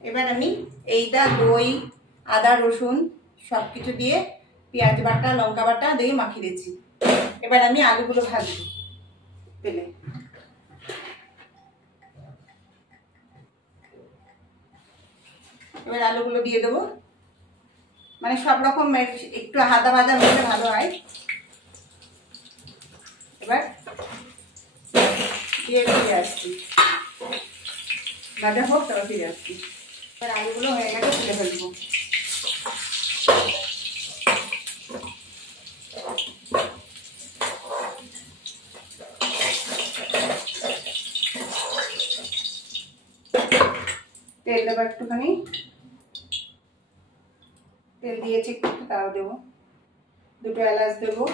এবার আমি এইটা দই, আদা, রসুন সবকিছু দিয়ে পেঁয়াজ বাটা, লঙ্কা বাটা দিয়ে মাখিয়ে দিয়েছি। এবার আমি আলুগুলো ভাজবো তেলে। এবার আলুগুলো দিয়ে দেবো, মানে সব রকম একটু হালকা ভাজা হলে ভালো হয়। এবার দিয়ে ফিরে আসছি, ভাজা হোক তারপর ফিরে আসছি। এবার আলুগুলো হয়ে গেছে, তুলে ফেলবো। তেল দেবো একটুখানি, তেল দিয়েছি একটু, তাও দেবো। দুটো এলাচ দেবো,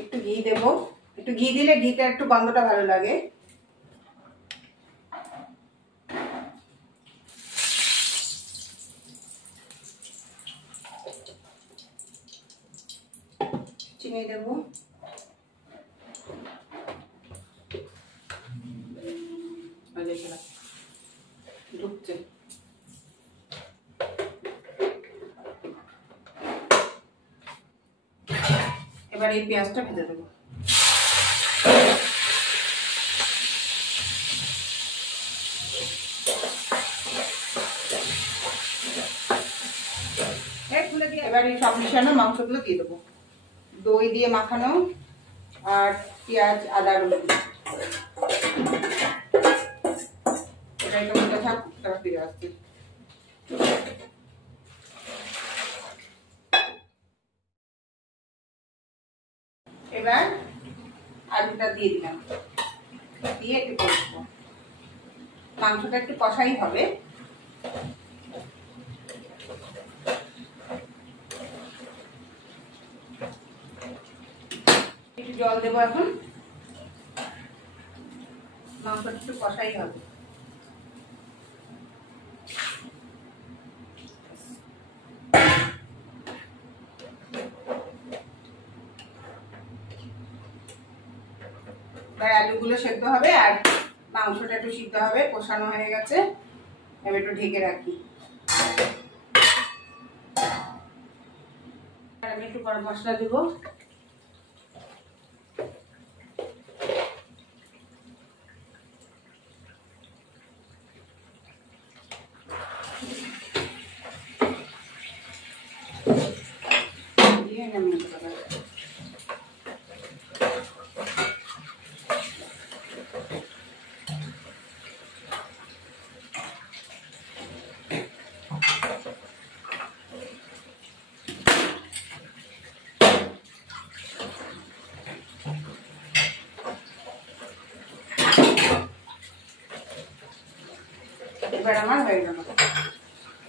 একটু ঘি দেবো। একটু ঘি দিলে ঘিটা একটু গন্ধটা ভালো লাগে। চিনি দেবো, ঢুকছে। এবার এই পেঁয়াজটা ভেজে দেবো। এবার এই সব মিশানো মাংসগুলো দিয়ে দেবো, দই দিয়ে মাখানো আর পেঁয়াজ, আদা, রসুন। এটা একটু মধ্যে থাক, তারপর ফিরে আসছি। এবার আলুটা দিয়ে দিলাম, দিয়ে একটু কষবো। মাংসটা একটু কষাই হবে। একটু জল দেবো এখন, মাংসটা একটু কষাই হবে। এবার আলুগুলো সেদ্ধ হবে আর মাংসটা একটু সিদ্ধ হবে, কষানো হয়ে গেছে। এবার একটু ঢেকে রাখি। আমি একটু গরম মশলা দেবো, দিয়ে নামিয়ে দেবো। এবার আমার হয়ে গেল,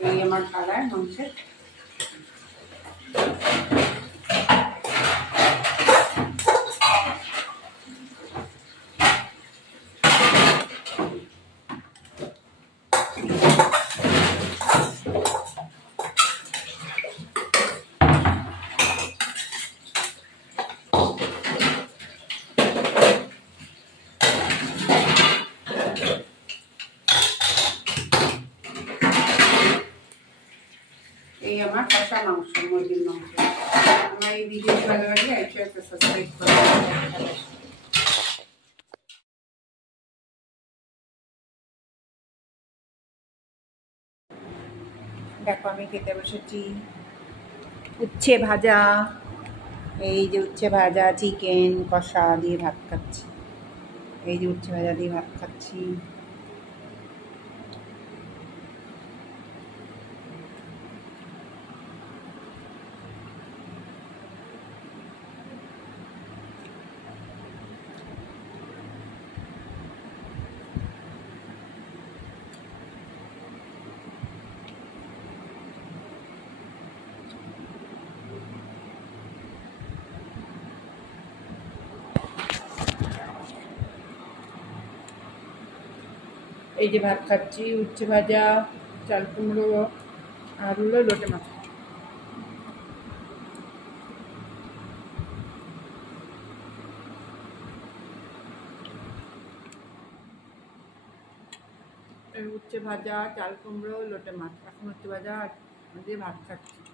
এই আমার কালার মাংসের। এই আমার কষা মাংস, মুরগির মাংস। আমার এই ভিডিও ভালো লাগলে একটা সাবস্ক্রাইব করুন। দেখো আমি খেতে বসেছি, উচ্ছে ভাজা। এই যে উচ্ছে ভাজা, চিকেন কষা দিয়ে ভাত খাচ্ছি। এই যে উচ্ছে ভাজা দিয়ে ভাত খাচ্ছি। এই যে ভাত খাচ্ছি, উচ্ছে ভাজা, চাল কুমড়ো আর হলো লোটে মাছ। এই উচ্ছে ভাজা, চাল কুমড়ো, লোটে মাছ। এখন উচ্ছে ভাজা দিয়ে ভাত খাচ্ছি।